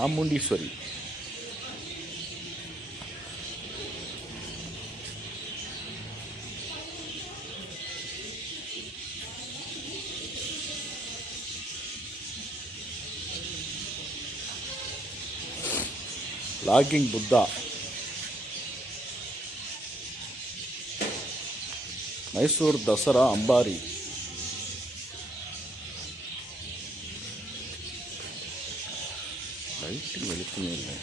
சாமுண்டீஸ்வரி. லாகிங் புத்தா. மைசூர் தசரா அம்பாரி. லைட்டு வெளிச்சமே இல்லை.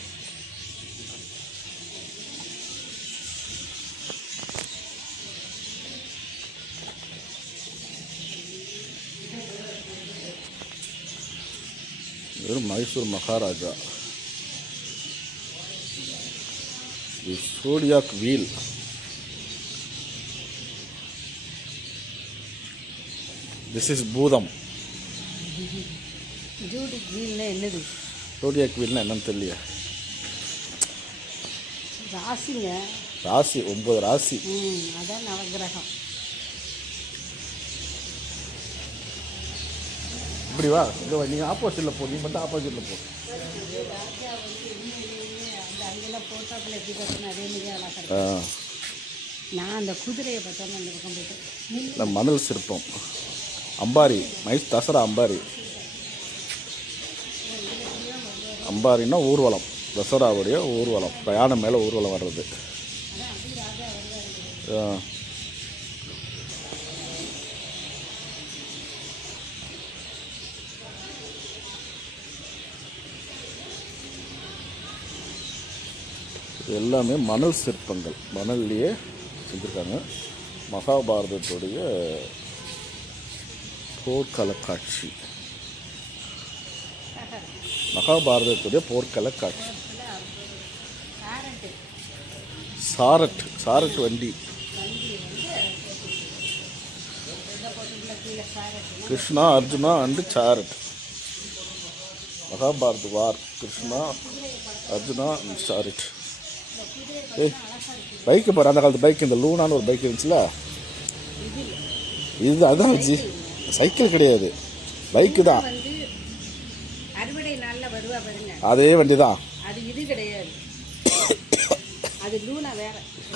வெறும் Mysore Maharaja. Zodiac wheel. This is பூதம். என்னது சோடியாக் வீல்னா என்னன்னு தெரியல. ராசிங்க. ராசி 9 ராசி. அதான் நவகிரகம். இப்படி வா, இங்கே நீ ஆப்போசிட்டில் போ, நீ மட்டும் ஆப்போசிட்டில் போ. நான் அந்த குதிரையை பார்த்தோம் அந்த பக்கம் போயிட்டு. இந்த மணல் சிற்பம் அம்பாரி. தசரா அம்பாரி. அம்பாரின்னா ஊர்வலம், தசராவுடைய ஊர்வலம், யானை மேலே ஊர்வலம் வர்றது. எல்லாமே மணல் சிற்பங்கள், மணல்லையே செஞ்சுருக்காங்க. மகாபாரதத்துடைய போர்க்கள காட்சி. மகாபாரதத்துடைய போர்க்கள காட்சி. சாரட் வண்டி. Krishna Arjuna and chariot. Mahabharata war. Krishna Arjuna and chariot. பைக்கு பாரு, அந்த காலத்து பைக், இந்த லூனான்னு ஒரு பைக் இருந்துச்சுல, இது அதுதான் வச்சு. சைக்கிள் கிடையாது, பைக்கு தான். அதே வண்டி தான்.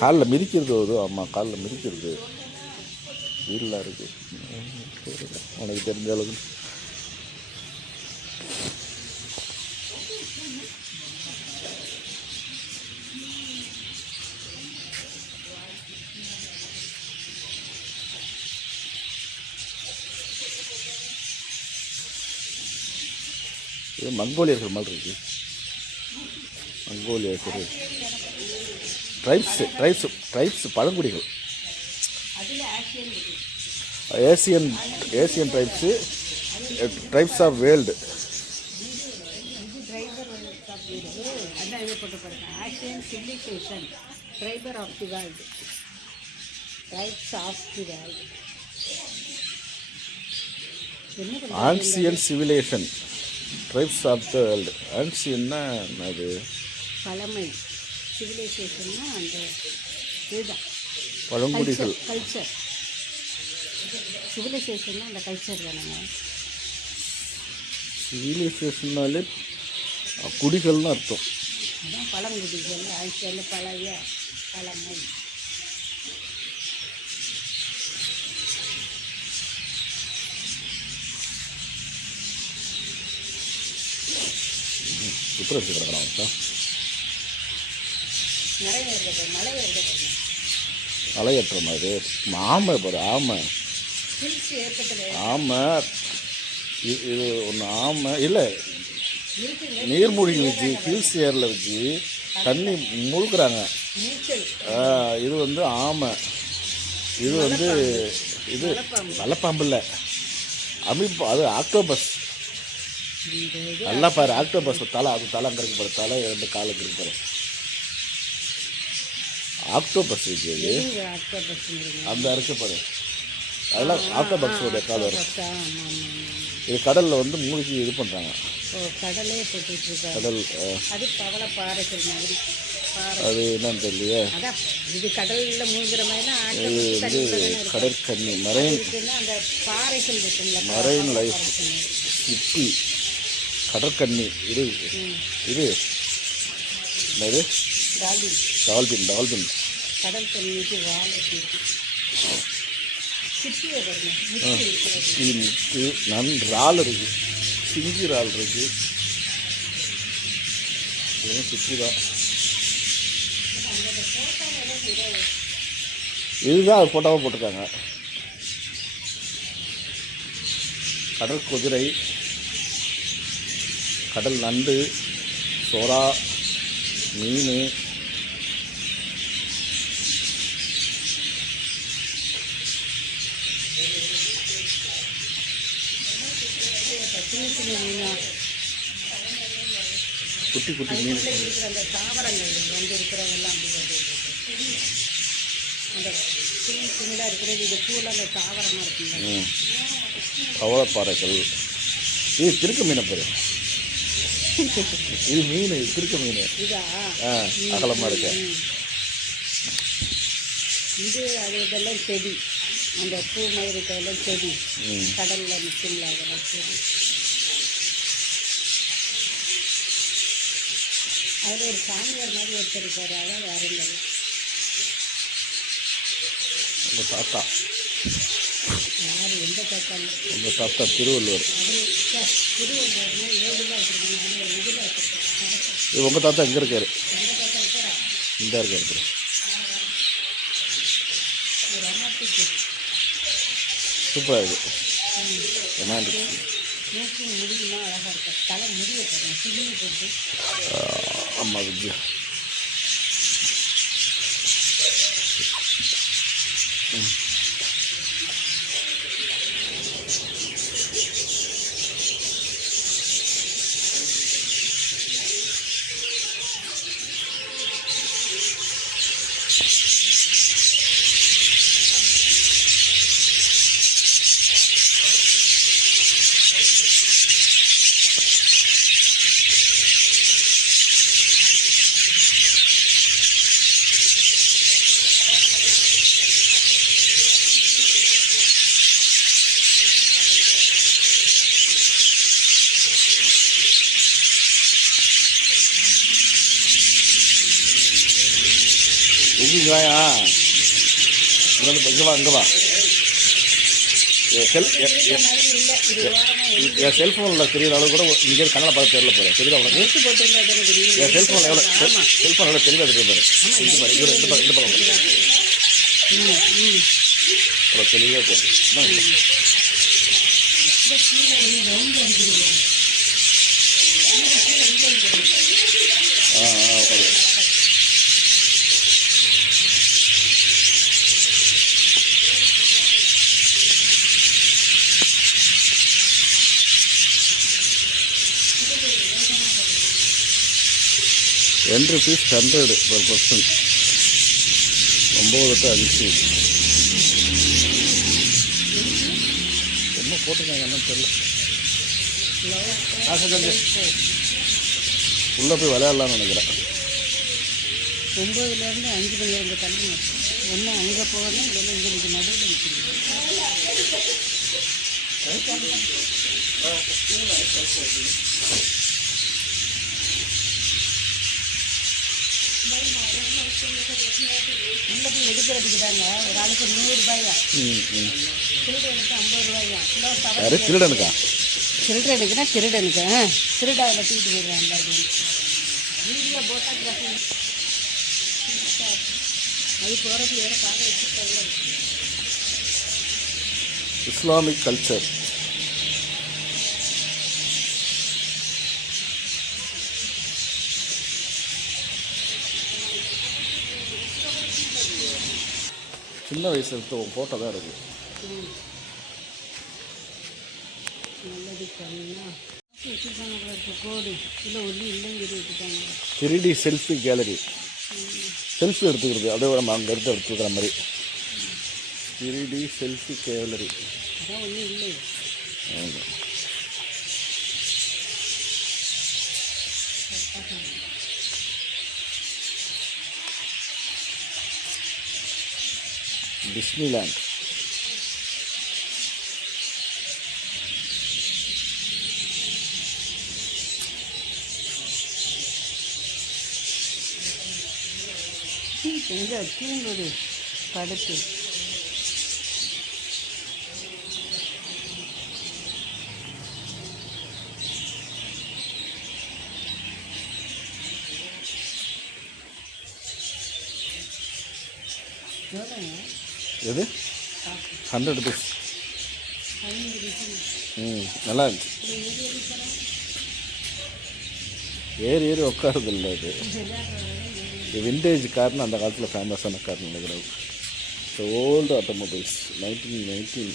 காலில் மிதிக்கிறது ஒரு. ஆமாம், காலில் மிதிக்கிறது வீட்டில் இருக்கு. உனக்கு தெரிஞ்ச அளவுக்கு. இது மங்கோலியர்கள் மாதிரி இருக்கு. மங்கோலியர்கள் ட்ரைப்ஸ் பழங்குடிகள். Asian tribes of world. Ancient civilisation. Tribes of the world. ஆன்சியன்னா அது பழமை. சிவிலைசேஷன்னா அந்த இதுதான் பழங்குடிகள். கல்ச்சர். சிவிலைசேஷன்னா அந்த கல்ச்சர் தானேங்க. சிவிலைசேஷன்னாலே குடிகள்னு அர்த்தம். அதான் பழங்குடிகள். ஆன்சியன் பழைய, பழமை. எப்படி வச்சு கிடக்கலாம் மலையேற்ற மாதிரி. ஆமை பாரு, ஆமை. இது ஒன்று ஆமை இல்லை, நீர்மூழ்கி வச்சு ஹில்ஸ் ஏரில் வச்சு தண்ணி முழுக்கிறாங்க. இது வந்து ஆமை. இது மலைப்பாம்பு இல்லை, அமீபா. அது ஆக்டோபஸ். நல்லா பாரு, ஆக்டோபஸ் தலை. அது தலை அங்கே இருக்கு பாரு, தலை 2 காலுக்கு இருக்கு பாரு. ஆக்டோபஸ் இருக்குது, அந்த இருக்கு பாரு. அதெல்லாம் ஆக்டோபஸோடைய கால் வரும். இது கடலில் வந்து மூழ்கி இது பண்ணுறாங்க. கடல் அது என்னன்னு தெரியலையே. இது கடலில் மூழ்கிற மாதிரி. இது வந்து கடற்கன்னி. Marine life. சிப்பி கடற்கன்னி இது இது என்னது டால்பின் டால்பின் டால்பின் கடல் தண்ணிக்கு வாழை சிப்பியை பாருங்க முத்து இருக்கிறது. இது இறால் இருக்குது, சிங்கி இறால் இருக்குது, இதுவும் சிப்பி தான். இதுதான் அது ஃபோட்டோவாக போட்டிருக்காங்க. கடல் குதிரை, கடல் நண்டு, சொரா, மீன், சின்ன சின்ன மீனா குட்டி குட்டி மீன். இருக்கிற அந்த தாவரங்கள் வந்து இருக்கிறதெல்லாம் அப்படி வந்து அந்த சின்ன சின்னதாக இருக்கிறது இது பூவில் அந்த தாவரமாக இருக்குங்க. கவளப்பாறைகள். இது திருக்க மீனை பேர். இது மீன், திருக்க மீன். இதா அகலமாக இருக்கு. இது அது இதெல்லாம் செடி, அந்த பூ மாதிரி இருக்கிறதெல்லாம் செடி, கடலில் நிற்கல அதெல்லாம் செடி. அதில் ஒரு சாமியார் மாதிரி ஒருத்தர் இருக்காரு, அதான் வேற இல்லை. உங்கள் தாத்தா யார் எந்த தாத்தாலும் உங்கள் தாத்தா திருவள்ளுவர். அவர் திருவள்ளுவர்னா 7 தான் வச்சுருக்காங்க, அதில் இதில் வச்சுருக்காங்க. இது உங்கள் தாத்தா எங்கே இருக்காரு? எந்த தாத்தா இருக்காரா? இந்த இருக்காரு. ஒரு ரொமாட்டிக்கு சூப்பராக இருக்குது. ரொமான்டிக். மூக்கு முடியுமா அழகாக இருக்கும். தலை முடிய போடுறேன் சிகினி போட்டு. ஆமாம் வித்யா. இங்கே வாயா, இங்கே வா, இங்கே வா. என் செல்ஃபோனில் தெரியுற அளவு கூட இங்கே கண்ணால் பார்த்து தெரியல போகிறேன். தெரியுதா உனக்கு? என் செல்ஃபோன் எவ்வளோ தெரியுதா தெரியும் பாரு. இந்த பக்கம் இந்த பக்கம் அவ்வளோ தெளிவாக தெரியும். Entry fees 100 per person. 9 to 5. என்ன போட்டிருக்காங்க என்னன்னு தெரியல. உள்ளே போய் விளையாடலாம்னு நினைக்கிறேன். 9லேருந்து 5 மணி வரைக்கும் தள்ளி ஒன்று அங்கே போகணும், இல்லைன்னா இங்கே எனக்கு நடுவில் நிற்கிறீங்க. உள்ள போய் எடுக்கிறதுக்கு தாங்க ஒரு ஆளுக்கு 100 ரூபாயா, திருடனுக்கு 50 ரூபாயா. யாரு திருடனுக்கா? திருடனுக்குன்னா திருடனுக்கு திருடாவில் தூக்கிட்டு போயிடுவாங்க அப்படின்னு. வீடியோ போட்டோகிராஃபி அது போகிறது வேறு கார வச்சுட்டாங்க. Islamic culture. சின்ன வயசு எடுத்த ஃபோட்டோ தான் இருக்குது. நல்லது பண்ணா வச்சுருக்காங்க போல இருக்கு கோடு. இல்லை ஒன்றும் இல்லைங்கிற வச்சுட்டாங்க. 3D selfie gallery. செல்ஃபி எடுத்துக்கிறது அப்படியே நம்ம அங்கே எடுத்து எடுத்துக்கிற மாதிரி. 3D selfie gallery. அதான் ஒன்றும் இல்லை. டிஸ்னிலேண்ட். எங்கே தூங்குது படுத்து. எது 100 ருபீஸ். நல்லா இருந்துச்சு. ஏறி ஏறி உட்காருது இல்லை அது. இது விண்டேஜ் கார்னு அந்த காலத்தில் ஃபேமஸான கார் நினைக்கிறேன். Old automobiles 1919.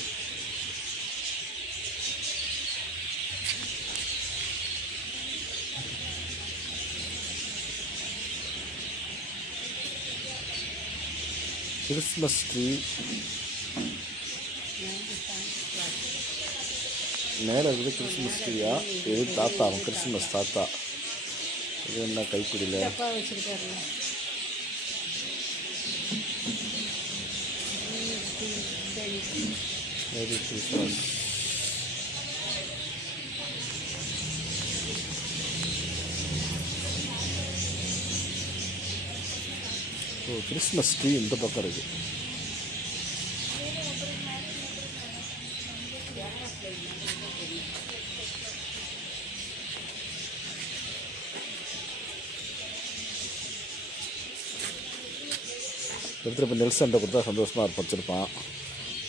கிறிஸ்மஸ் ட்ரீ மேலே இருக்குது. கிறிஸ்மஸ் ட்ரீயா? இது தாத்தா, அவன் கிறிஸ்மஸ் தாத்தா. இது என்ன கைப்பிடியில் மேரி கிறிஸ்மஸ். ஓ, கிறிஸ்மஸ் ட்ரீ இந்த பக்கம் இருக்குது. எடுத்துகிட்டு போய் நெல்சன்ட்ட கொடுத்தா சந்தோஷமாக இருப்போம், வச்சுருப்பான்.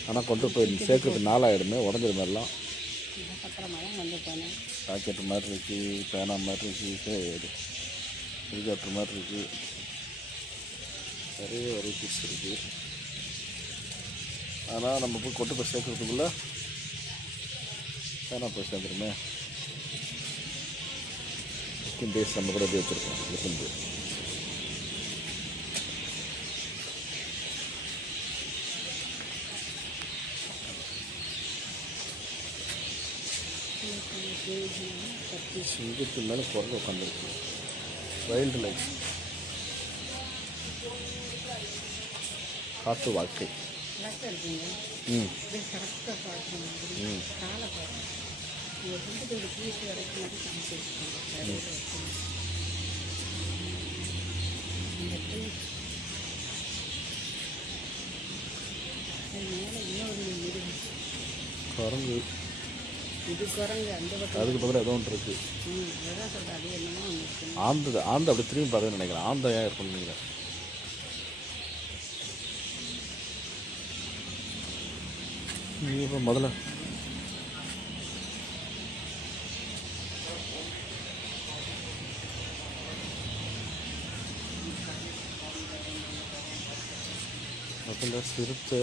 ஆனால் கொண்டு போய் சேர்க்கறது நாளாயிடுமே, உடஞ்சிரு மாதிரிலாம். ராக்கெட்டு மாதிரி இருக்குது, பேனா மாதிரி இருக்குது, ஹெலிகாப்டர் மாதிரி இருக்குது, நிறைய வெரைட்டிஸ் இருக்குது. ஆனால் நம்ம போய் கொண்டு போய் சேர்க்கறதுக்குள்ளே பேனா போய் சேர்ந்துருமே. 15 days நம்ம கூட எப்படி வச்சுருக்கோம். 15 days. சிங்கத்து மேலே குரங்கு உட்காந்துருக்கு. வைல்டு லைஃப், காட்டு வாழ்க்கை. குரங்கு, இது குரங்கு அந்த பக்கம். அதுக்கு பதிலாக ஏதோ ஒன்று இருக்குது. ஆந்து ஆந்து அப்படி திரும்பி பார்க்குன்னு நினைக்கிறேன். ஆந்த ஏன் இருக்குன்னு நினைக்கிறேன். நீ இப்போ முதல்ல சிறுத்தை,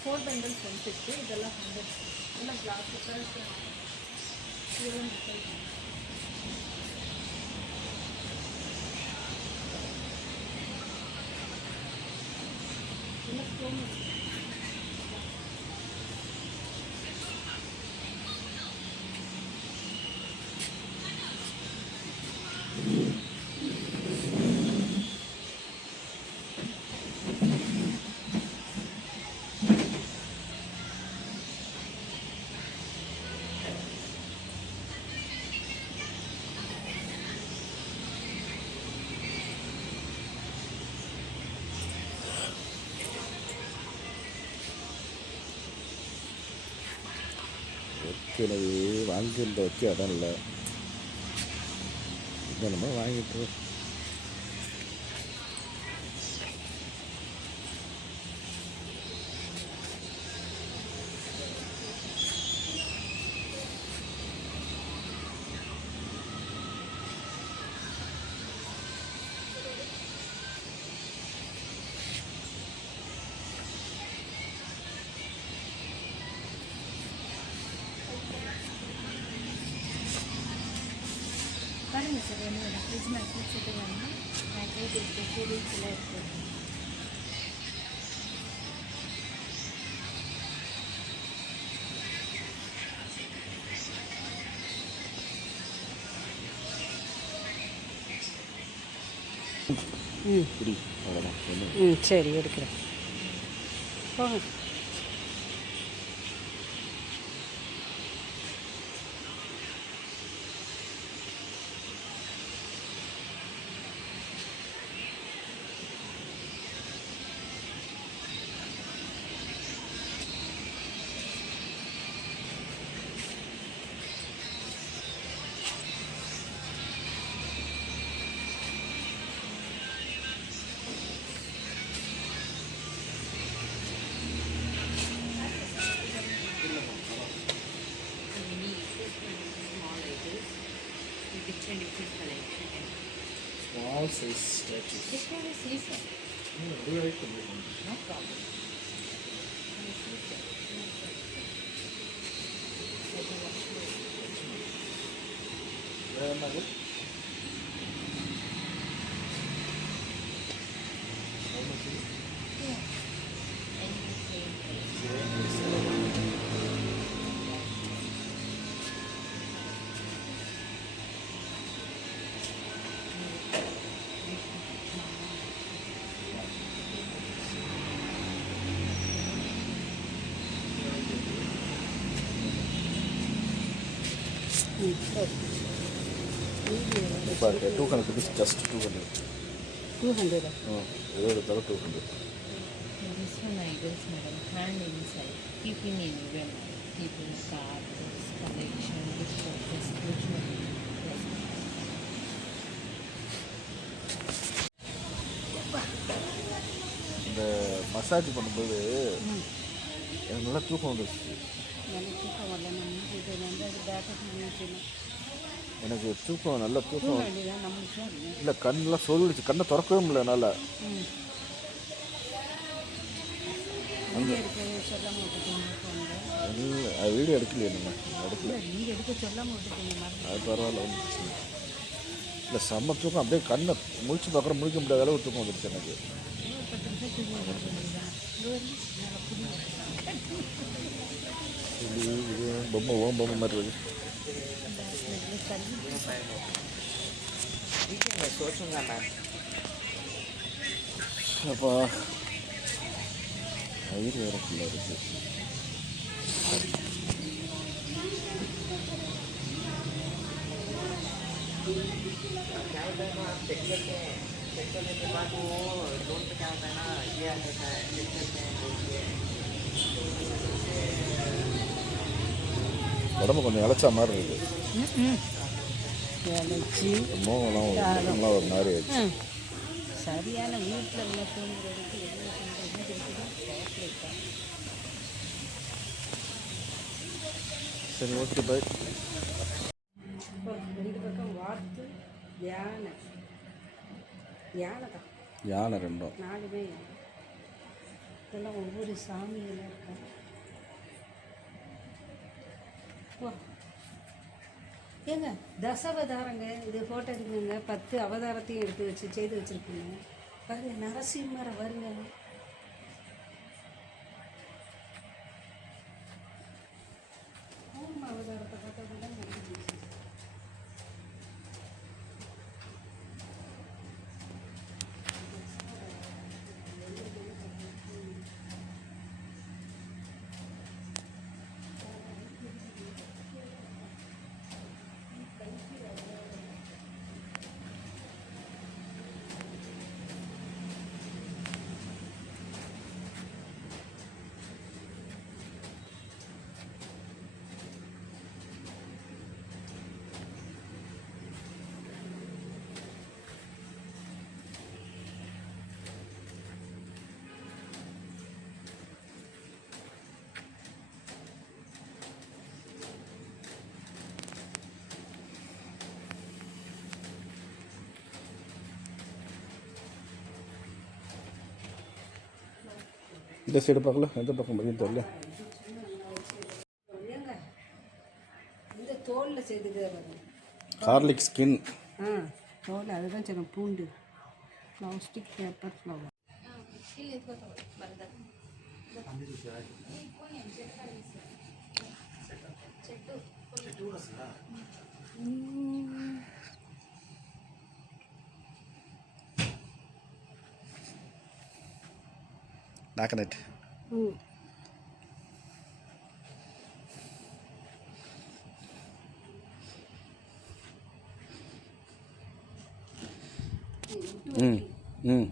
ஃபோர் பண்டல்ஸ் 150. இதெல்லாம் 100. எல்லாம் கிளாஸ் ஏற்கனவே வாங்கியிருந்த வச்சு இடம் இல்லை. இதை நம்ம வாங்கிட்டு பாருங்கள் சார். என்னோட ஃப்ரிட்ஜ் மேக்ஸில் வச்சுட்டு வேணும். பேக்கேஜ் இருக்குது, சீரீஸ்லாம் இருக்குது. இப்படி அவ்வளோதான். சரி எடுக்கிறேன். போங்க. small size statue. This one is Caesar. Do you like to do one? No problem. வேற என்னது? How much is it? But 200 rupees, just 200. 200. This 200. This one ideas, madam. Hand inside. Keeping anywhere. Keeping cards, collection, gift boxes, which one? Yes. இந்த massage பண்ணும்போது எனக்கு நல்லா தூக்கம் வந்துருச்சு. எனக்கு தூக்கம் வரல. நம்ம இது வந்து அது பேக்கப் பண்ணிச்சுன்னா எனக்கு தூக்கம் நல்ல தூங்க தூக்கம் வேண்டியதான் நம்மளுக்கு. இல்லை, கண்ணெலாம் சொல்லிடுச்சு, கண்ணை திறக்கவே முடியல என்னால். வீடியோ எடுக்க சொல்லாமல் விட்டுட்டீங்க போங்க. இல்லை, அது வீடியோ எடுக்கலையே, நம்ம எடுக்கல. இல்லை நீங்கள் எடுக்க சொல்லாமல் விட்டுட்டீங்க மறந்து. அது பரவாயில்ல, ஒன்றும் பிரச்சனை இல்லை. இல்லை, செம்ம தூக்கம், அப்படியே கண்ணை முழிச்சு பார்க்குற முடிக்க முடியாத அளவு தூக்கம் வந்துடுச்சு எனக்கு. ஒரு 10 நிமிஷம் தூங்க வேண்டியதான். நல்லா புரியும். இது பொம்மை பொம்மை மாதிரி இருக்குது. அப்பா வயிறு வேற ஃபுல்லாக இருக்குது. உடம்பு கொஞ்சம் இழைச்சா மாதிரி இருக்குது. இலைச்சி மோகம்லாம் ஒரு மாதிரி ஆயிடுச்சு. சரியான வீட்டில் உள்ள தூங்குறதுக்கு என்ன இருக்குதோ சாக்லேட் தான். சரி, ஓகே, பாய். ரெண்டு பக்கம் வாத்து யானை. யானை தான், யானை ரெண்டும். 4மே யானை. இதெல்லாம் ஒவ்வொரு சாமியெல்லாம் இருக்கும். ஓ ஏங்க தசாவதாரங்க, இது ஃபோட்டோ எடுக்குங்க. 10 அவதாரத்தையும் எடுத்து வச்சு செய்து வச்சுருக்கீங்க பாருங்க. நரசிம்மரை வருங்க. அவதாரத்தை பார்த்தா தான் இந்த சைடு பார்க்கல, எந்த பக்கம் பதில் தெரியல. ஏங்க இந்த தோலில் செய்துக்க கார்லிக் ஸ்கின். தோல், அதுதான் சொன்னேன். பூண்டு, பிளாஸ்டிக் பேப்பர் ஃப்ளவர். நாக்கனட். ம் ம்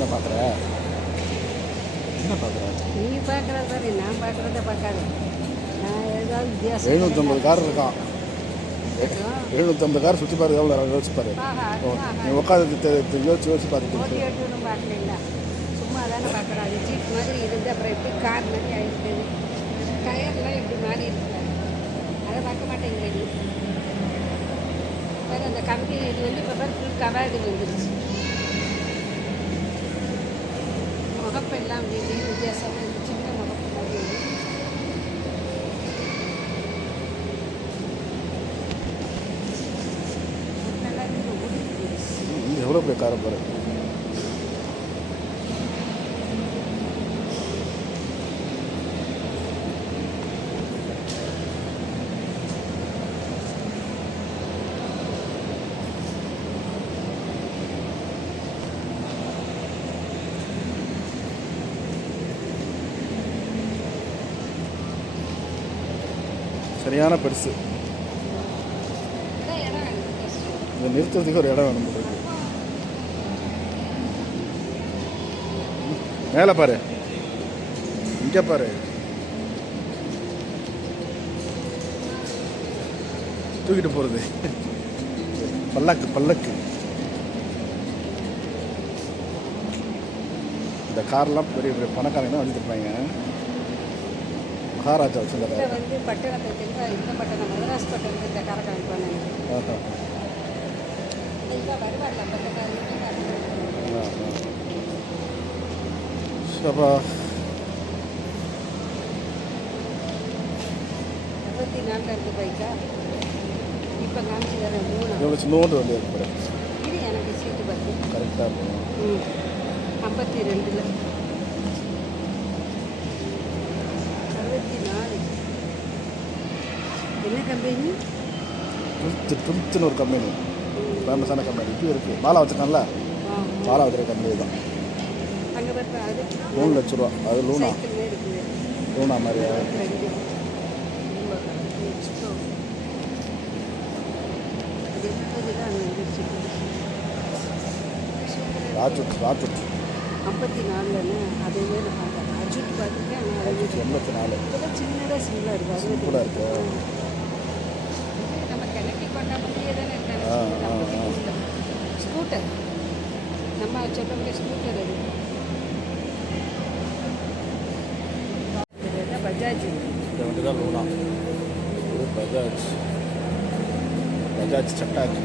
என்ன பார்க்குற? என்ன பார்க்குற? நீ பார்க்குறது சரி, நான் பார்க்குறத பார்க்காது. நான் ஏதாவது வித்தியாசம் 750 கார் இருக்கான். 750 கார் சுற்றி பாரு, எவ்வளோ யோசிச்சு பாரு. நீ உட்காந்து யோசிச்சு பார்த்துட்டு மோட்டிவேட்டும் பார்க்கல, சும்மா தானே பார்க்குறோம். அது ஜீப் மாதிரி இருந்து அப்புறம் எப்படி கார் மாதிரி ஆகிருக்கு, டயர்லாம் எப்படி மாறி இருக்கு, அதை பார்க்க மாட்டேங்கிற நீ. வேறு அந்த கம்பி இது வந்து இப்போ பாரு ஃபுல் கவர் இது வந்துருச்சு. முகப்பெல்லாம் அப்படி வித்தியாசமாக இருந்து சின்ன முகப்பு மாதிரி இருக்கு. நல்லா இருந்து ஓடிட்டு எவ்வளோ பெரிய காரை பாரு. சரியான பெருசு. இடம் வேணும். இதை நிறுத்துறதுக்கு ஒரு இடம் வேணும் போல இருக்கு. மேலே பாரு, இங்கே பாரு, தூக்கிட்டு போகிறது பல்லக்கு பல்லக்கு. இந்த கார்லாம் பெரிய பெரிய பணக்காரங்க தான் வந்துட்டு இருப்பாங்க. மகாராஜா வச்சுருந்தாரு. இதில் வந்து பட்டணத்தை தெரிஞ்சா இந்த பட்டணம் மதராஸ் பட்டணத்துக்கு இந்த காரக்காரங்க போனாங்க. இதான் வருவார்ல சபா 64 இருக்கு பைக்கா. இப்போ காமிச்சு தர 3 எவ்வளோ சின்னோண்டு வந்து இருக்கிற இது எனக்கு சீட்டு பார்த்து கரெக்டாக இருக்கும். 52ல் 64. என்ன கம்பெனி? ட்ரிம்த்துன்னு ஒரு கம்பெனி, ஃபேமஸான கம்பெனி இப்பயும் இருக்குது. பாலா வச்சுருக்கான்ல, பாலா வச்சுருக்க கம்பெனி தான். அங்கே பார்த்தா அது 3 லட்ச ரூபா. அது லூனா, சைக்கிள்லே இருக்குது. லூனா மாதிரி. அது 80 தான் வந்துருச்சு. ராஜூட் 54ன்னு அதுவே நான் பார்த்தேன். அஜுட் பார்த்துருக்கேன். ஆனால் அது 84 இதெல்லாம் சின்னதாக சிம்பிளாக இருக்குது. சூப்பராக இருக்கு. நம்ம கிணக்கி கொண்டா மாதிரியே தானே ஆ, ஆ, இருக்காங்க. ஸ்கூட்டர் நம்ம சொல்லக்கூடிய ஸ்கூட்டர் அது. இது என்ன பஜாஜ்? இந்த வண்டி தான் லூனா. இது பஜாஜ், பஜாஜ் சட்டாக்.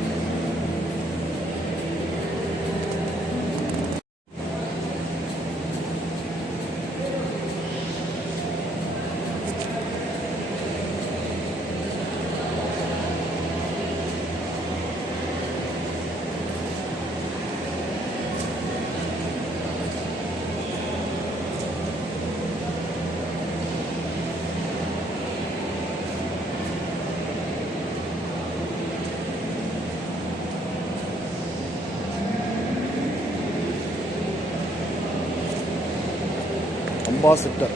அம்பாசிடர்.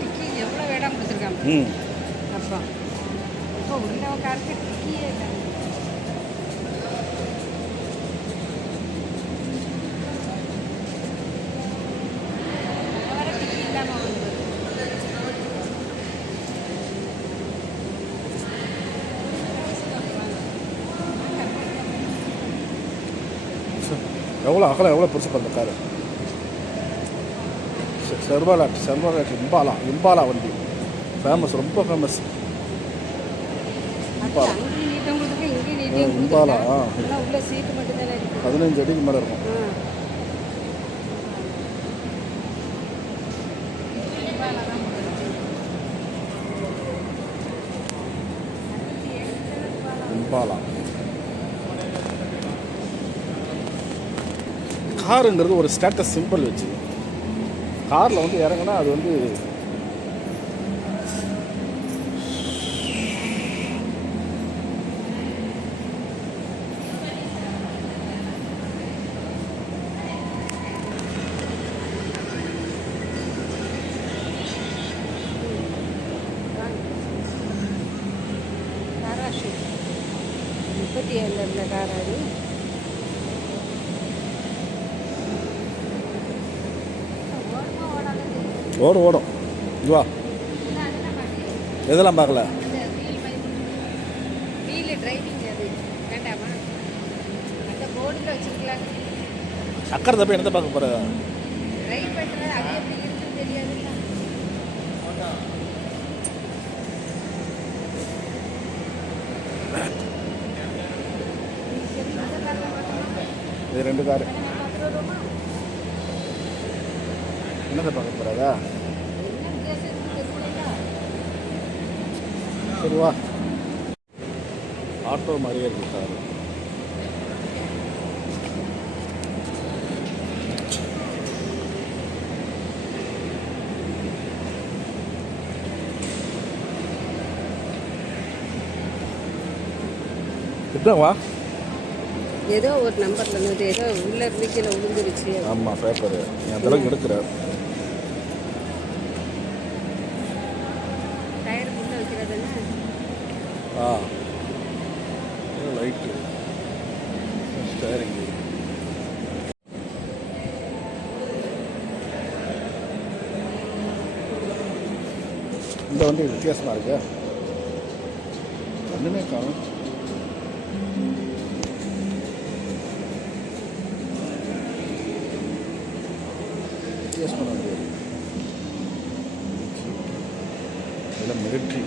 டிக்கி எவ்வளோ இடம் கொடுத்துருக்காங்க. அப்போ இப்போ உள்ள உட்காந்து டிக்கியே இல்லை. வர டிக்கி இல்லாமல் வந்து எவ்வளோ அகலம், எவ்வளோ பெருசு பண்ண காரு. செர்வலாட் இம்பாலா வண்டி ஃபேமஸ், ரொம்ப ஃபேமஸ். இம்பாலா அங்கேயும் நீட்டம் கொடுத்துருக்கேன், இங்கேயும் நீட்டம் இம்பாலா கொடுத்துருக்கேன். உள்ள சீட்டு மட்டும் தானே இருக்குது. 15 அடிக்கு மேலே இருக்கும். போகலாம். காருங்கிறது ஒரு ஸ்டேட்டஸ் சிம்பிள் வச்சு, காரில் வந்து இறங்கினா அது வந்து காராஷு 37 இருந்த கார் அது. ஓடுமா ஓடாத தெரியும். ஓடும் ஓடும். இதுவா எதெல்லாம் பார்க்கல. வீல் டிரைவிங் அது வேண்டாமா? அந்த போர்டில் வச்சுருக்கலாம். சக்கரை தப்பி என்னத்தை பார்க்க போகிற? டிரைவ் பண்ணுறது அது எப்படி இருக்குன்னு தெரியாதுல்ல. இது 2 காரு. என்னத்தை பார்க்க போகிறதா? என்ன வித்தியாசம் இருக்குன்னு தெரியல. சரி வா. ஆட்டோ மாதிரியே இருக்கு காரு. இதுதான் வா. ஏதோ ஒரு நம்பர்ல இருந்து ஏதோ உள்ள இருந்து கீழே விழுந்துருச்சு. ஆமாம், பேப்பரு நீ அந்தளவுக்கு எடுக்கிற. டயர் உள்ள வைக்கிறதுன்னு ஆ லைட்டு ஸ்டேரிங். இந்த வண்டி வித்தியாசமாக இருக்கு. ஒன்றுமே காணும். வித்தியாசமான வண்டி இருக்கு. இதெல்லாம் மிலிட்ரி.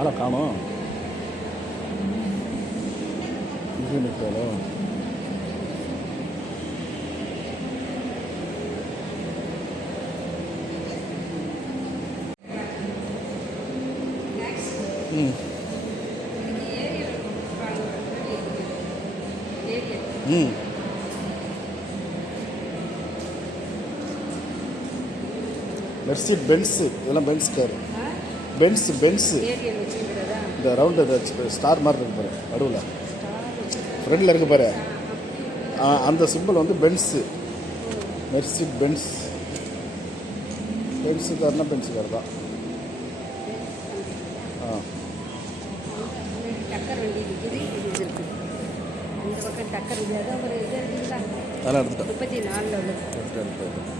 ஆளை காணும். இது நிற்காலோ. ம் ம் மெர்சி பென்ஸு. இதெல்லாம் பென்ஸ் கார். பென்ஸு ஏரியல் வச்சுக்கிறதா? இந்த ரவுண்டு ஸ்டார் மாதிரி இருக்கு பாரு நடுவில் ஃப்ரெண்டில் இருக்கு பாரு. அந்த சிம்பிள் வந்து பென்ஸு. Mercedes Benz. பென்ஸு கார்னா பென்ஸு கார் தான். ஆ டக்கர் வண்டி இருக்குது, இது இருக்குது. அந்த பக்கம் டக்கர் இது அதான் ஒரு இது இருக்குங்களா? அதெல்லாம் எடுத்துட்டேன். 34 உள்ளது. எடுத்துட்டேன்.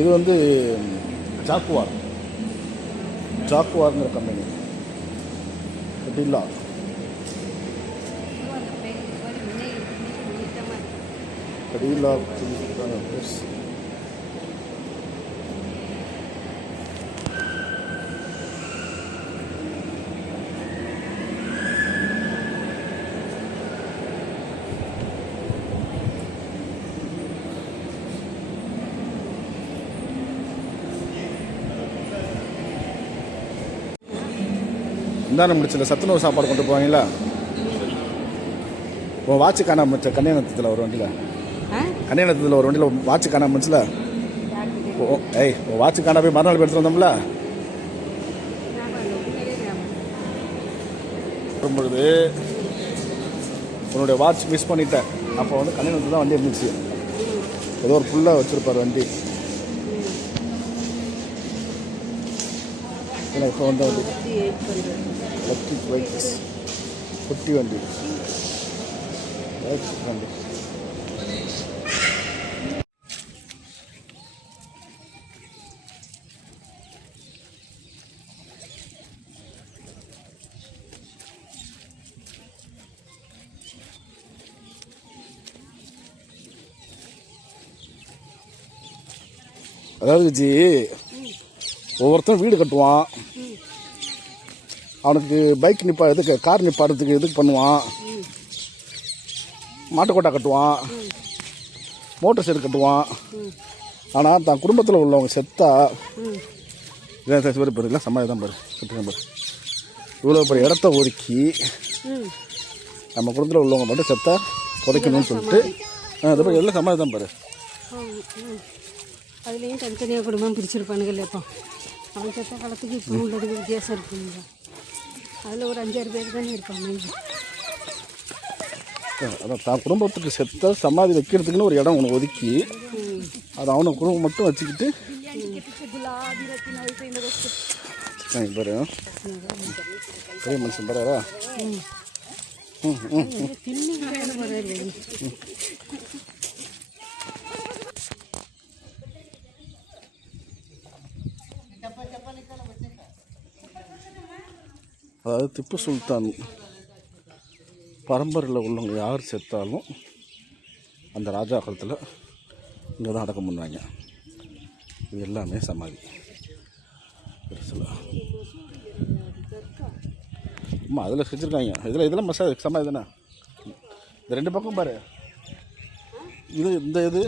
இது வந்து ஜாக்குவார்ங்கிற கம்பெனி. கட்டில்லா கடில்லா ப்ளஸ். இந்தாண்ட முடிச்சல சத்துணவு சாப்பாடு கொண்டு போவாங்களா? உன் வாட்சு காணாம முடிச்ச கன்னியாகுளத்தில் ஒரு வண்டியில். கன்னியாகுளத்தில் ஒரு வண்டியில் வாட்சு காணாம முடிச்சல. ஓ ஏய் வாட்ச் காணா போய் மறுநாள் எடுத்துட்டு வந்தோம்ல ஞாபகம் இல்லை, உண்மையிலே ஞாபகம் வரும்பொழுது உன்னுடைய வாட்ச் மிஸ் பண்ணிட்டேன். அப்போ வந்து கல்யாணத்தில் தான் வண்டி இருந்துச்சு. ஏதோ ஒரு புல்லாக வச்சுருப்பார் வண்டி. இல்லை இப்போ வந்த வண்டி 800 எலக்ட்ரிக் பைக்ஸ் குட்டி வண்டி எலக்ட்ரிக் வண்டி. அதாவது ஜி ஒவ்வொருத்தரும் வீடு கட்டுவான், அவனுக்கு பைக் இதுக்கு கார் நிப்பாடுறதுக்கு இதுக்கு பண்ணுவான், மாட்டுக்கோட்டை கட்டுவான், மோட்டர் சைடு கட்டுவான். ஆனால் தான் குடும்பத்தில் உள்ளவங்க செத்தா இதான் பேர் பாரு, இல்லை சமாதி தான் பாரு, கட்டுங்க பாரு. இவ்வளோ பெரிய இடத்த ஒதுக்கி நம்ம குடும்பத்தில் உள்ளவங்க மட்டும் செத்தா புதைக்கணும்னு சொல்லிட்டு அது பாரு எல்லாம் சமாதி தான் பாரு. அதுலேயும் தனித்தனியாக குடும்பம் பிரிச்சிருப்பானுங்கல்ல. இப்போ அவன் செத்த காலத்துக்கு இப்போ உள்ளதுக்கு வித்தியாசம் இருக்குங்க. அதில் ஒரு 5-6 பேர் தானே இருப்பாங்க. அதான் தான் குடும்பத்துக்கு செத்த சமாதி வைக்கிறதுக்குன்னு ஒரு இடம் ஒன்று ஒதுக்கி அது அவனை குடும்பம் மட்டும் வச்சுக்கிட்டு பாரு பெரிய மனுஷன் பாரா. அதாவது திப்பு சுல்தான் பரம்பரையில் உள்ளவங்க யார் செத்தாலும் அந்த ராஜா காலத்தில் இங்கே தான் அடக்கம் பண்ணுவாங்க. இது எல்லாமே சமாதி பெருசில். ஆமாம் அதில் செஞ்சுருக்காங்க. இதெல்லாம் சமாதி தானே. இந்த 2 பக்கம் பாரு, இது இந்த இது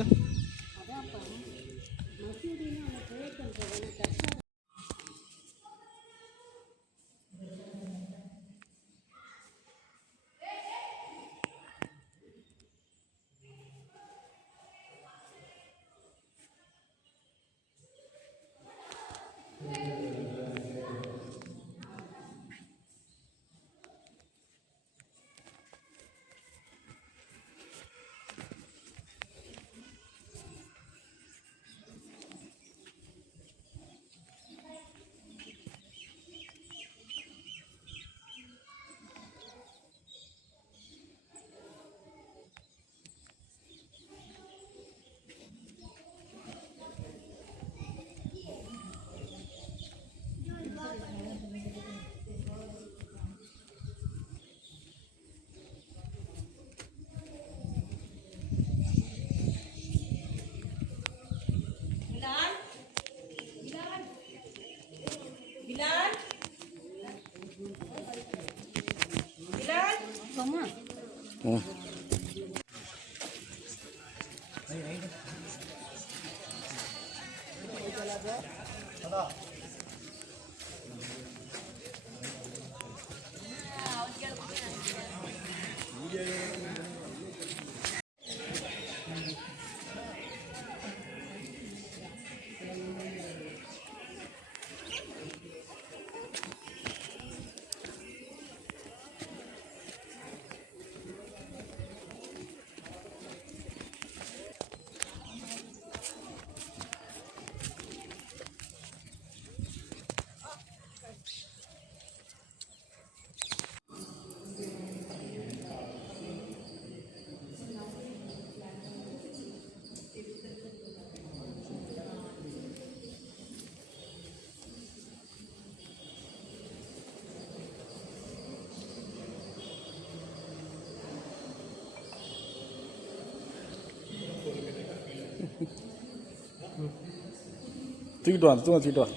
தூக்கிட்டு வா, தூக்கிட்டு வா.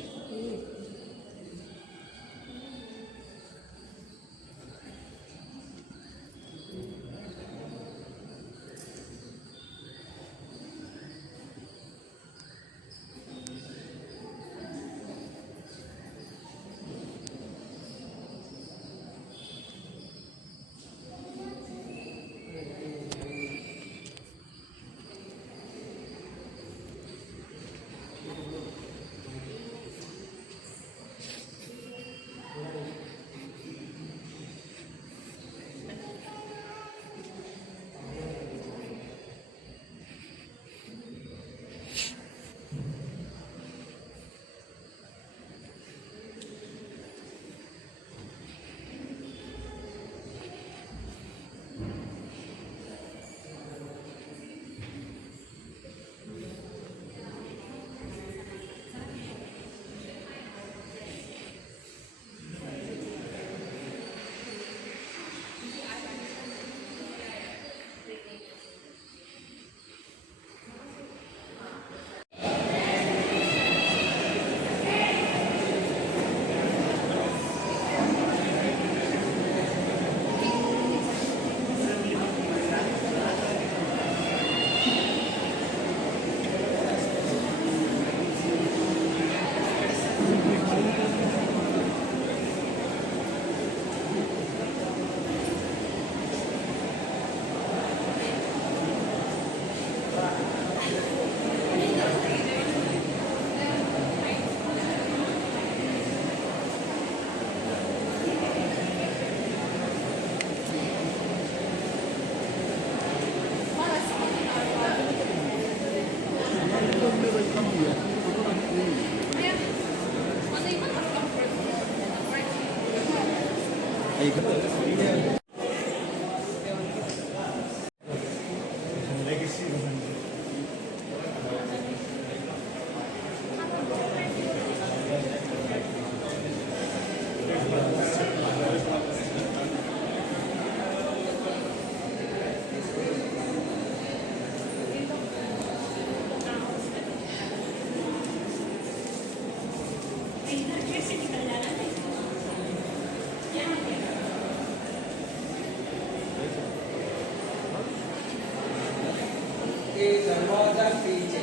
दरवाजा पीछे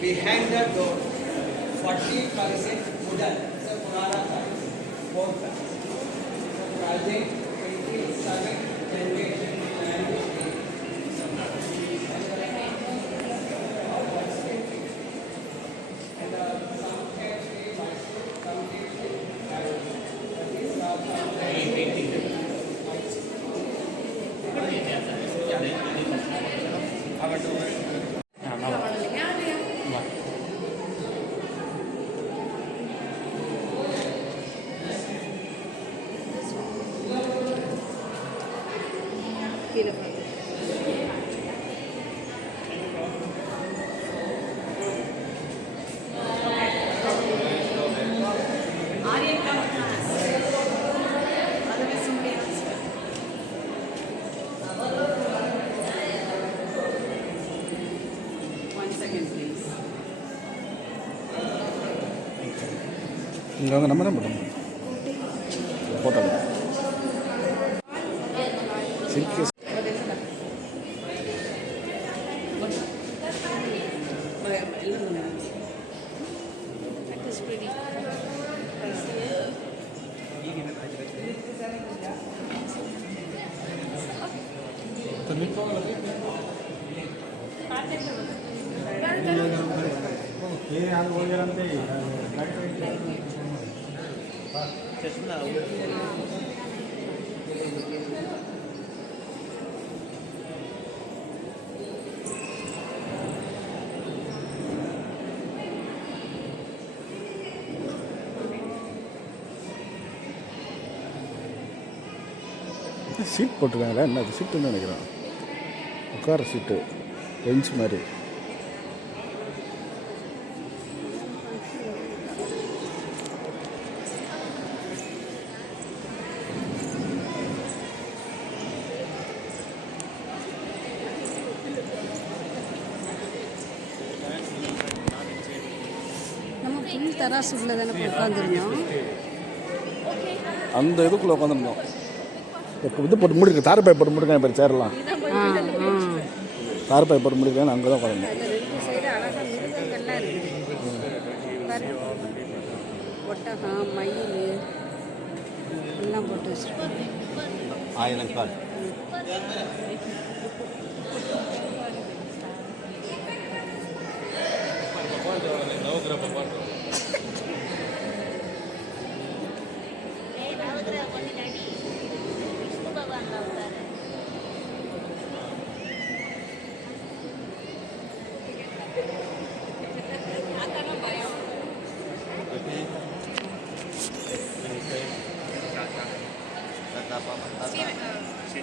behind the door 40% wooden it's a purana size 4 project 27 generation கீழே பார்த்து இங்கே வந்து நம்ம என்ன பண்ணணும் ஃபோட்டோ சிரிக்க சீட் போட்டிருக்காங்களா என்ன அது சீட்டுன்னு நினைக்கிறேன் உட்கார சீட்டு பெஞ்ச் மாதிரி நம்ம ஃபுல் தராசு உள்ள தானே போய் உட்காந்துருந்தோம். அந்த இதுக்குள்ளே உட்காந்துருந்தோம். இப்போ இது போட்டு முடிருக்கு தார்பாய் போட்டு முடிருக்கேன் இப்போ சேரலாம் தார்பாய் போட்டு முடிருக்கேன் அங்கே தான் உட்காந்துருந்தோம். அதில் 2 சைடு அழகாக மிருகங்கள்லாம் இருக்குது. ஒட்டகம் மயில் எல்லாம் போட்டு வச்சுருக்கோம். ஆயிரங்கால்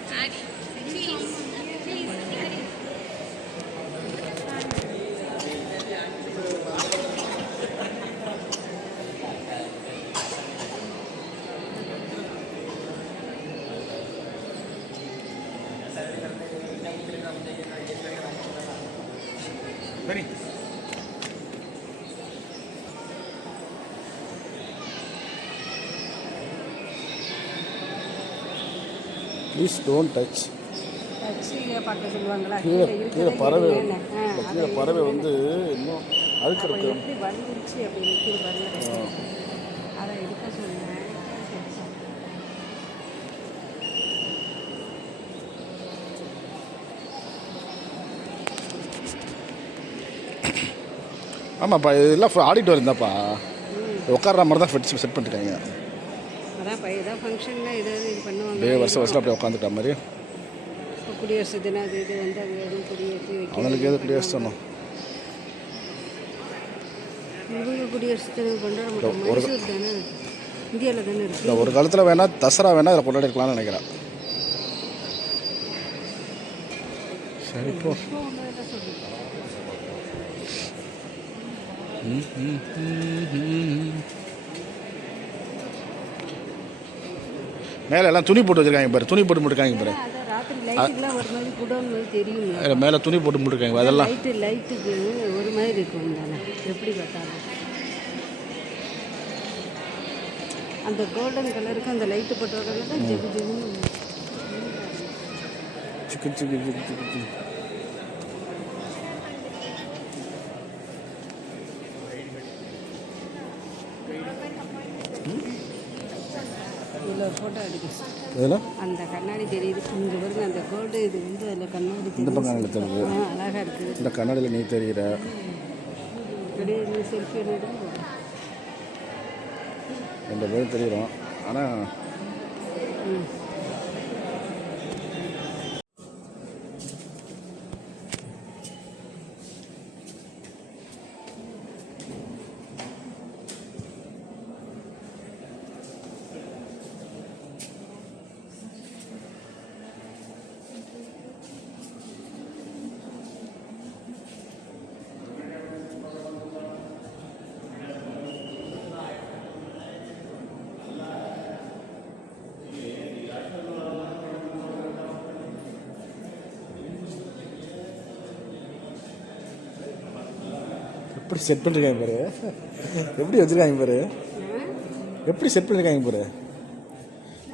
சரி. Please don't touch. கீழே பார்க்க சொல்லுவாங்களா? கீழே கீழே பறவை இருக்குது. கீழே பறவை வந்து இன்னும் அழுக்கு இருக்கு. எப்படி வந்துருச்சு அப்படி நிற்கிது பாருங்க. அதை எடுக்க சொன்னேன். ஆமாப்பா இதெல்லாம் ஆடிட்டோர் இருந்தாப்பா உட்கார்ற மாதிரி தான் செட் பண்ணிட்டாங்க. அதான் இதான் ஃபங்க்ஷன்னா இது பண்ணுவாங்க. வருஷம் வருஷம் அப்படியே உட்காந்துட்டா மாதிரி. இப்போ குடியரசு தினம் அது இது வந்து அது எதுவும் குடியேற்றி வைக்க அவனுக்கு எது குடியரசு சொன்னோம். இவங்க குடியரசு தினம் கொண்டாட மாட்டோம். மைசூர் தானே இந்தியாவில் தானே இருக்கு. இல்லை ஒரு காலத்தில் வேணால் தசரா வேணால் இதில் கொண்டாடி இருக்கலாம்னு நினைக்கிறேன். சரி இப்போ இப்போ உள்ளதெல்லாம் சொல்லுங்க. மேலே எல்லாம் துணி போட்டு வச்சுருக்காங்க பாரு, துணி போட்டு போட்டுருக்காங்க பாரு. அதை ராத்திரி லைட்டுக்கெல்லாம் ஒரு மாதிரி குடோன் மாதிரி தெரியும். அதில் மேலே துணி போட்டு போட்டுருக்காங்க அதெல்லாம். லைட்டுக்கு ஒரு மாதிரி இருக்கும் தானே எப்படி பார்த்தாலும். அந்த கோல்டன் கலருக்கு அந்த லைட்டு போட்டு வரதுல தான் ஜெகு ஜெகுன்னு சிக்கு சிக்கு சிக்கு சிக்கு சிக்கு. இதில் ஒரு ஃபோட்டோ எடுக்கும். இதில் அந்த கண்ணாடி தெரியுது இங்கே பாருங்க, அந்த கோல்டு இது வந்து அதில் கண்ணாடி இந்த தெரியுது. பக்கம் எடுத்துருக்கு. அழகாக இருக்குது. இந்த கண்ணாடியில் நீ தெரிகிற அப்படியே செல்ஃபி எடுத்து 2 பேரும் தெரியுறோம். ஆனால் எப்படி செட் பண்ணிருக்காங்க பாரு, எப்படி வச்சுருக்காங்க பாரு, எப்படி செட் பண்ணியிருக்காங்க பாரு,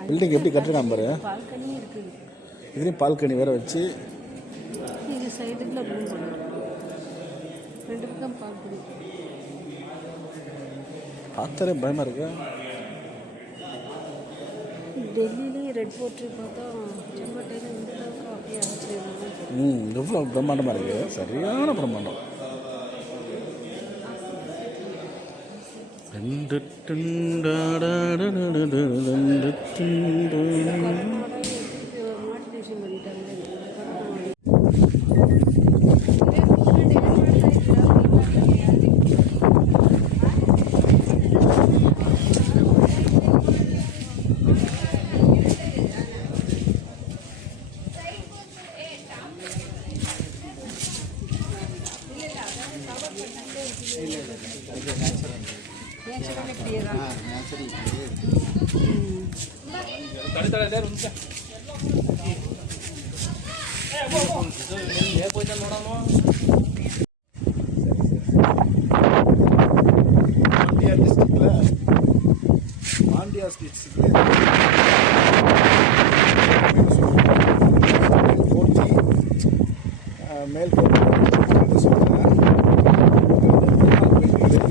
பில்டிங் எப்படி கட்டிருக்காங்க பாரு. பால்கனி இருக்குது. இதுலேயும் பால்கனி வேறு வச்சு இது சைடுல ரூம் பண்ணுவோம். 2 பக்கம் பால்கனி. பார்த்தாலே பயமாக இருக்கு. டெல்லியிலேயும் ரெட் போர்ட்ரி பார்த்தா செங்கோட்டையில் இந்த அளவுக்கு அப்படியே ஆச்சரியம். எவ்வளோ பிரம்மாண்டமாக இருக்குது, சரியான பிரம்மாண்டம். மாட்டிவேஷன் பண்ணிட்டாங்க. நேச்சுரல் இப்படியே தான். மாண்டியா டிஸ்ட்ரிக்டில் மேல்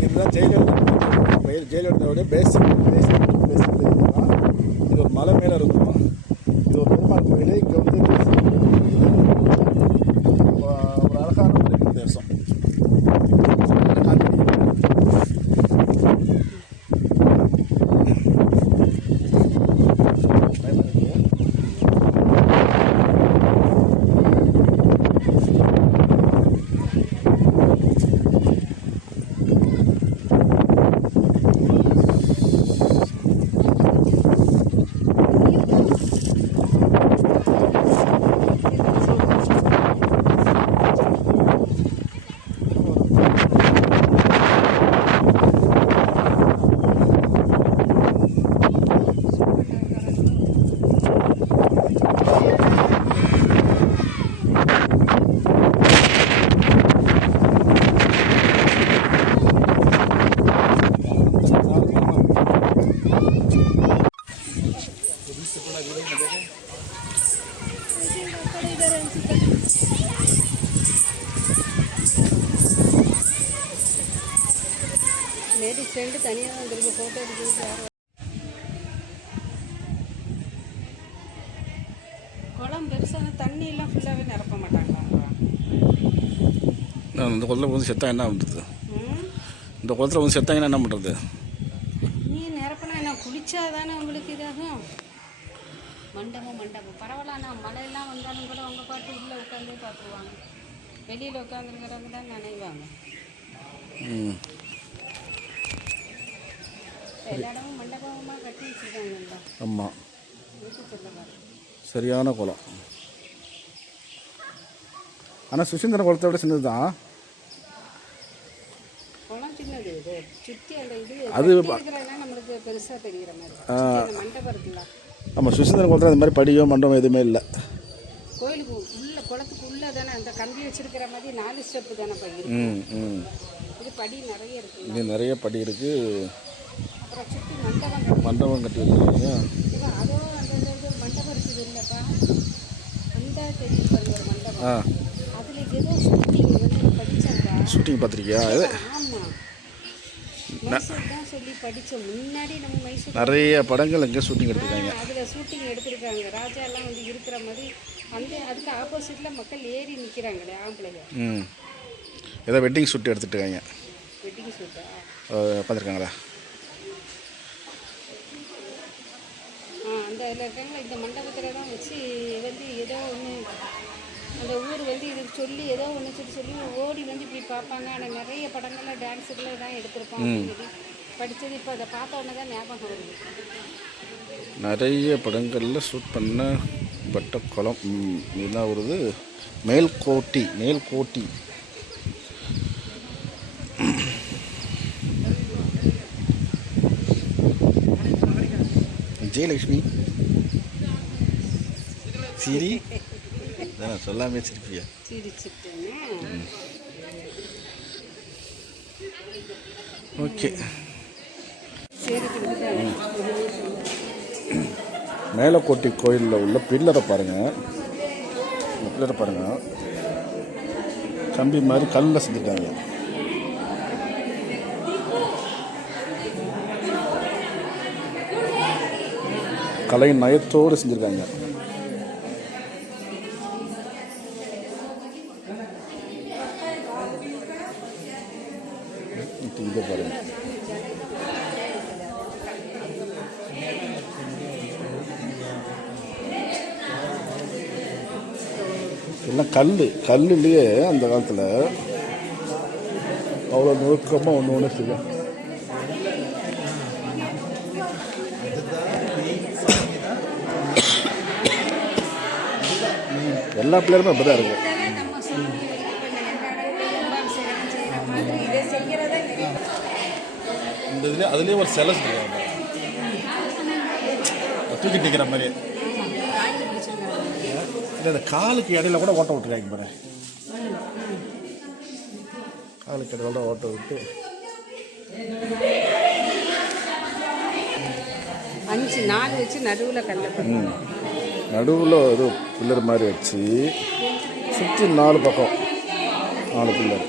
இதுதான் ஜெயலலிதாவுடைய பேசிக் இது ஒரு மலை மேலே இருக்கும். இது ஒரு பெருமாள் கோயில். இங்கே வந்து ஒரு அழகான ஒரு பிரதேசம். லேடிஸ் ஃப்ரெண்டு தனியாக தான் வந்துருக்கு ஃபோட்டோ எடுக்கிறது. யாரும் குளம் பெருசான தண்ணியெல்லாம் ஃபுல்லாகவே நிரப்ப மாட்டாங்களா? இந்த குளத்தில் வந்து செத்தா என்ன பண்ணுறது? இந்த குளத்தில் வந்து செத்தாங்கன்னா என்ன பண்ணுறது? நீ நிரப்பினா என்ன குளிச்சா தானே உங்களுக்கு இதாகும். மண்டபம் பரவாயில்ல. ஆனால் மழையெல்லாம் வந்தாலும் கூட அவங்க பாட்டு உள்ளே உட்காந்தே பார்த்துருவாங்க. வெளியில் உட்காந்துருக்கிறவங்க தான் நினைவாங்க. எல்லா இடமும் மண்டபமாக கட்டி வச்சுருக்காங்கல்ல, ஆமாம், எதுக்கு சொல்ல பாரு. சரியான குளம். ஆனால் சுசீந்திரன் குளத்தை விட சின்னது தான். குளம் சின்னது, இது சுற்றி அந்த இது அது இருக்கிறதுலாம் நம்மளுக்கு பெருசாக தெரிகிற மாதிரி. சுத்தி அந்த மண்டபம் இருக்குல்ல, ஆமாம், சுசீந்திரன் குளத்தில் அந்த மாதிரி படியோ மண்டபம் எதுவுமே இல்லை. கோயிலுக்கு உள்ள குளத்துக்கு உள்ளே தானே அந்த கம்பி வச்சிருக்கிற மாதிரி 4 ஸ்டெப்பு தானே பயிர். இது படி நிறைய இருக்குது. இங்கே நிறைய படி இருக்குது. அப்புறம் சுற்றி மண்டபம் மண்டபம் கட்டி வச்சுருக்காங்க. இப்போ அதோ அந்த இது மண்டபம் இருக்குது இல்லைப்பா, அந்த தெரியும் பாருங்க ஒரு மண்டபம். அதில் ஏதோ ஷூட்டிங் வந்து படித்தாங்க. ஷூட்டிங் பார்த்துருக்கியா? இது ஆமாம், மைசூர் தான் சொல்லி படித்தோம் முன்னாடி. நம்ம மைசூர் நிறைய படங்கள் இங்கே ஷூட்டிங் எடுத்துருக்காங்க. அதில் ஷூட்டிங் எடுத்திருக்காங்க. ராஜா எல்லாம் வந்து இருக்கிற மாதிரி அந்த அதுக்கு ஆப்போசிட்டில் மக்கள் ஏறி நிற்கிறாங்களே ஆம்பளைங்க. ஏதோ வெட்டிங் ஷூட் எடுத்துட்டுருக்காங்க. வெட்டிங் ஷூட்டா பார்த்துருக்காங்களா? அந்த இதில் இருக்காங்களா, இந்த மண்டபத்தில் தான் வச்சு வந்து ஏதோ ஒன்று அந்த ஊர் வந்து இதுக்கு சொல்லி ஏதோ ஒன்று சொல்லி ஓடி வந்து இப்படி பார்ப்பாங்க. ஆனால் நிறைய படங்கள்லாம் டான்ஸுக்குள்ள தான் எடுத்திருப்போம் அப்படின்னு சொல்லி படித்தது. இப்போ அதை பார்த்த உடனே தான் ஞாபகம் வருது. நிறைய படங்களில் ஷூட் பண்ணப்பட்ட குளம் இதுதான் வருது. மேல்கோட்டி. விஜயலட்சுமி சிரி சொல்லாமே சிரிப்பியா? சிரிச்சுட்டேன்னு. ஓகே. சரி, மேலக்கோட்டை கோயிலில் உள்ள பில்லரை பாருங்கள். இந்த பில்லரை பாருங்கள், கம்பி மாதிரி கல்லில் செஞ்சுருக்காங்க. கலை நயத்தோடு செஞ்சுருக்காங்க. இதை பாருங்க, எல்லாம் கல்லுலேயே அந்த காலத்தில் அவ்வளோ நுணுக்கமாக ஒன்று செய்யும். எல்லா பிள்ளைகளுமே அப்படி தான் இருக்குது. இந்த இதுலேயே அதுலேயே ஒரு சிலை செஞ்சுருக்காங்க, தூக்கி நிற்கிற மாதிரி. இல்லை, இந்த காலுக்கு இடையில கூட ஓட்ட விட்டுருக்காங்க பாரு. காலுக்கு இடையில கூட ஓட்ட விட்டு 4 வச்சு நடுவில் கல்ல நடுவில் ஒரு பில்லர் மாதிரி வச்சு சுற்றி 4 பக்கம் 4 பில்லர்.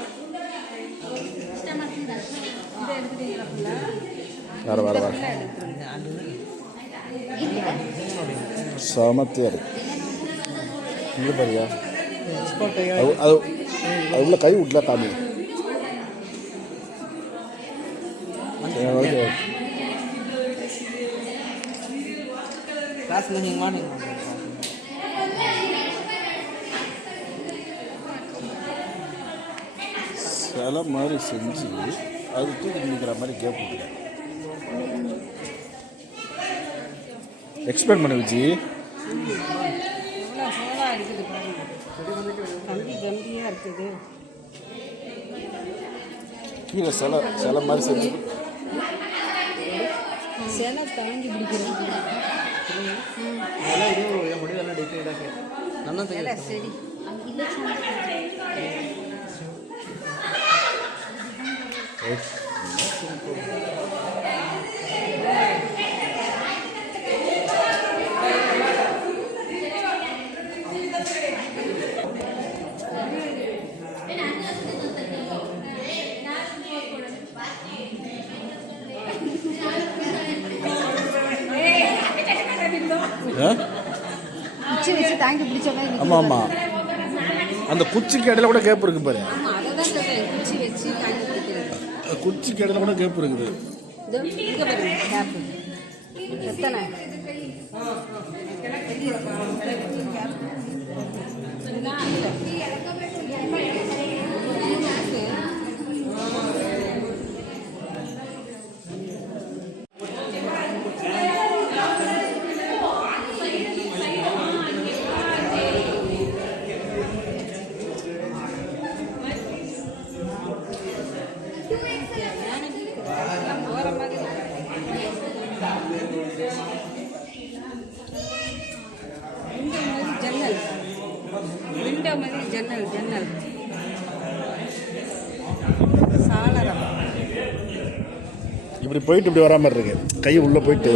வர சமத்தியாக இருக்கு. இங்கே பாரியா, அது உள்ள கை விட்டல காமி. சிலை மாதிரி செஞ்சு அது தூக்கி நிற்கிற மாதிரி கேப் விட்டுருக்கேன். எக்ஸ்பிளைன் பண்ண விஜி. இருக்குது பாருங்க, கம்பி கம்பியாக இருக்குது. கீழே சிலை மாதிரி செஞ்சு சிலை தாங்கி பிடிக்கிறது. சரி, குச்சி வச்சு தாங்கி பிடிச்ச மாதிரி. ஆமாம் ஆமாம், அந்த குச்சிக்கு இடையில கூட கேப் இருக்கு பாரு. ஆமாம், அதை தான் சொல்கிறேன், குச்சி வச்சு தாங்கி பிடிக்கிறது. குச்சிக்கு இடையில கூட கேப் இருக்குது. இங்கே பாருங்க கேப்பு எத்தனை. இப்படி போயிட்டு இப்படி வரா மாதிரி இருக்கு. கை உள்ளே போயிட்டு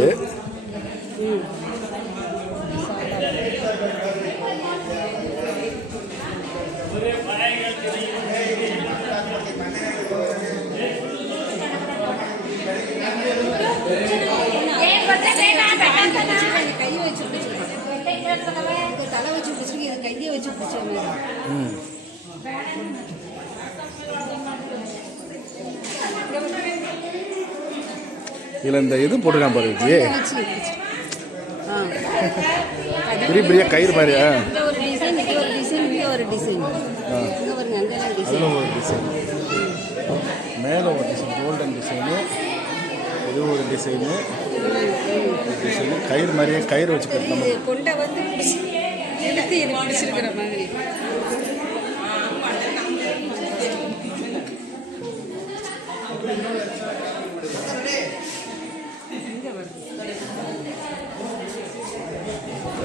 கையை வச்சு பிடிச்சிருக்கேன், தலை வச்சு பிடிச்சிருக்கு, இது கையை வச்சு பிடிச்ச இதில் இந்த இது போட்டுருக்கான் பாரு விஜி, ஆ பெரிய பெரிய கயிறு மாதிரியா? இந்த ஒரு டிசைன், இது ஒரு டிசைன், இங்கே ஒரு டிசைன், இங்கே பாருங்க அங்கெல்லாம் டிசைன். அதில் ஒரு டிசைன், மேலே ஒரு டிசைன், கோல்டன் டிசைனு, இது ஒரு டிசைனு, டிசைனு கயிறு மாதிரியே கயிறு வச்சு கட்டணும். இது கொண்டை வந்து எடுத்து இது பிடிச்சிருக்கிற மாதிரி.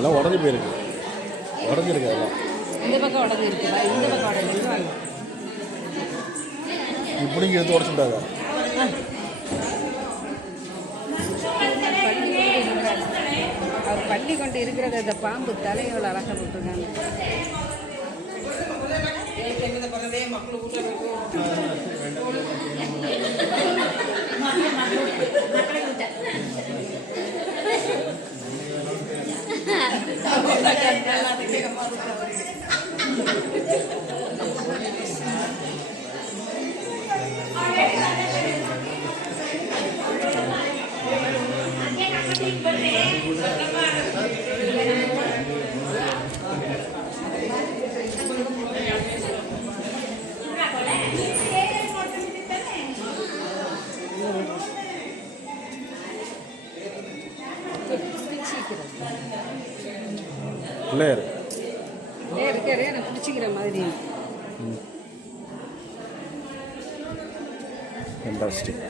எல்லாம் உடஞ்சி போயிருக்கு, உடஞ்சிருக்கு அதெல்லாம். இந்த பக்கம் உடஞ்சி இருக்குதா? இந்த பக்கம் உடஞ்சிருக்கா? இப்படிங்க எடுத்து உடச்சுட்டாங்க. அவர் பள்ளி கொண்டு இருக்கிறத அந்த பாம்பு தலையோட அழகாக போட்டிருக்காங்க. பிள்ளையார் இருக்காரு, எனக்கு பிடிச்சிக்கிற மாதிரி. ஃபேண்டாஸ்டிக்.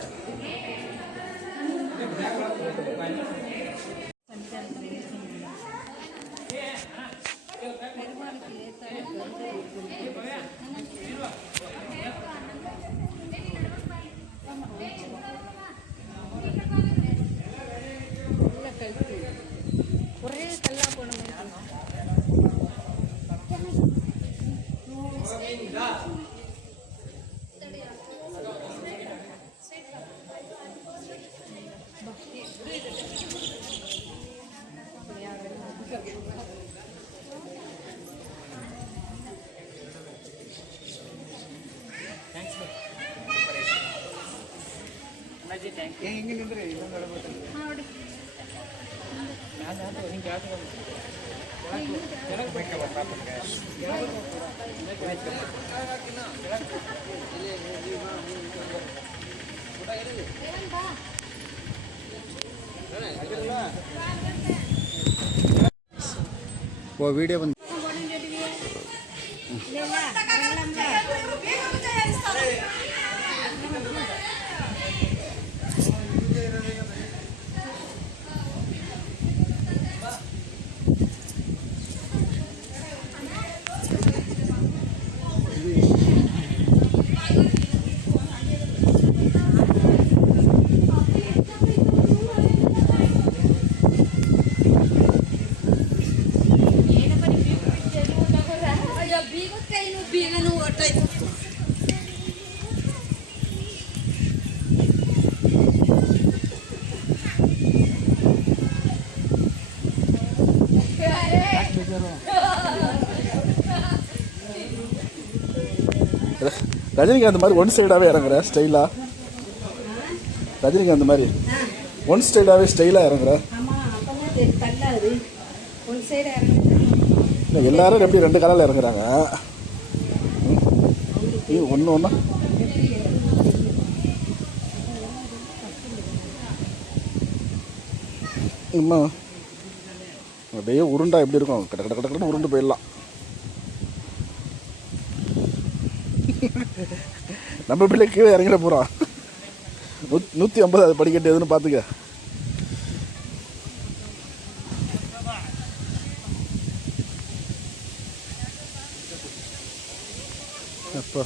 ஒரே கல்லா போன ஓ வீடியோ வந்து ரஜினிகாந்த் மாதிரி ஒன் சைடாகவே இறங்குற ஸ்டைலாக. ரஜினிகாந்த் மாதிரி ஒன் ஸ்டைலாகவே ஸ்டைலாக இறங்குற. இல்லை எல்லாரும் எப்படி ரெண்டு காலையில் இறங்குறாங்க. ஒன்று ஒன்றா இன்னும் அப்படியே உருண்டா எப்படி இருக்கும், கட கட கடன்னு உருண்டு போயிடலாம். நம்ம பிள்ளை கீழே இறங்கிட போகிறோம். 150 அது படிக்கட்டு எதுன்னு பார்த்துக்க. அப்போ